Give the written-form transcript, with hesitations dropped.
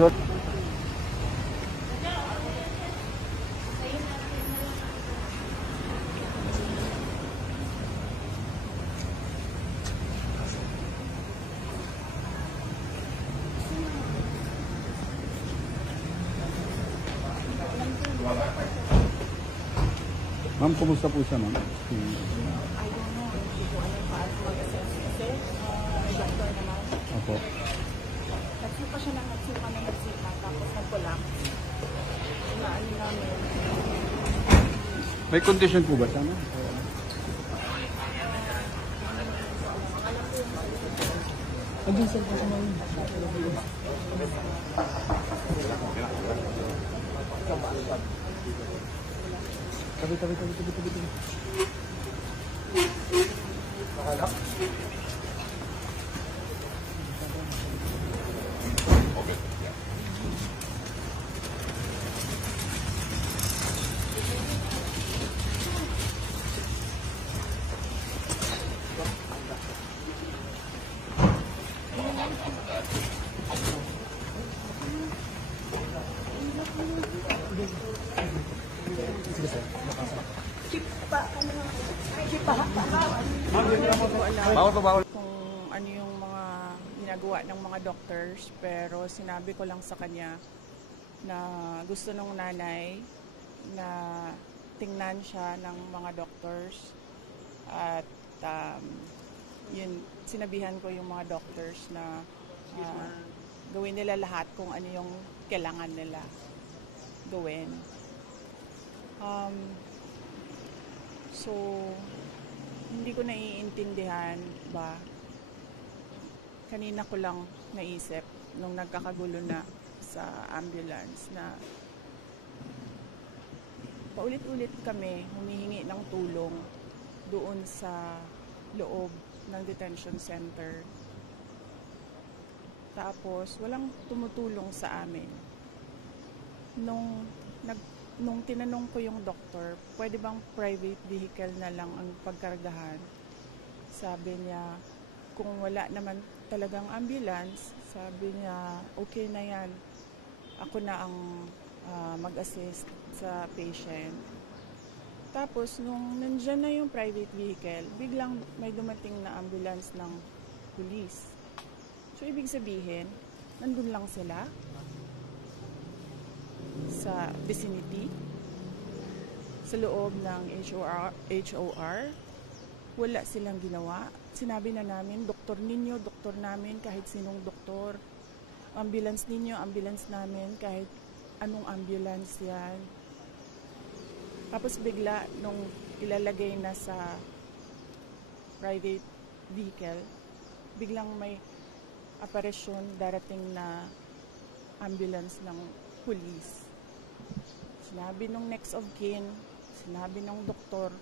Good. Ma'am, kumusta po siya, ma'am? I don't know. Hindi ko alam paano mag-assess. Kasi may doktor naman. Opo. Nagsuka siya ng nagsuka. Tapos nagpulang. Inaano namin. May condition po ba siya, ma'am? Andun sir po siya, ma'am. Tabi. Bawal. Kung ano yung mga ginagawa ng mga doctors, pero sinabi ko lang sa kanya na gusto ng nanay na tingnan siya ng mga doctors at yun, sinabihan ko yung mga doctors na gawin nila lahat kung ano yung kailangan nila gawin. So, hindi ko naiintindihan ba, kanina ko lang naisip nung nagkakagulo na sa ambulance na paulit-ulit kami humihingi ng tulong doon sa loob ng detention center. Tapos walang tumutulong sa amin. Nung tinanong ko yung doktor, pwede bang private vehicle na lang ang pagkargahan? Sabi niya, kung wala naman talagang ambulance, sabi niya, okay na yan. Ako na ang mag-assist sa patient. Tapos, nung nandyan na yung private vehicle, biglang may dumating na ambulance ng police. So, ibig sabihin, nandun lang sila sa vicinity, sa loob ng HOR, wala silang ginawa. Sinabi na namin, doktor ninyo, doktor namin, kahit sinong doktor. Ambulance ninyo, ambulance namin, kahit anong ambulance yan. Tapos bigla, nung ilalagay na sa private vehicle, biglang may aparisyon, darating na ambulance ng police. Sinabi nung next of kin, sinabi ng doktor,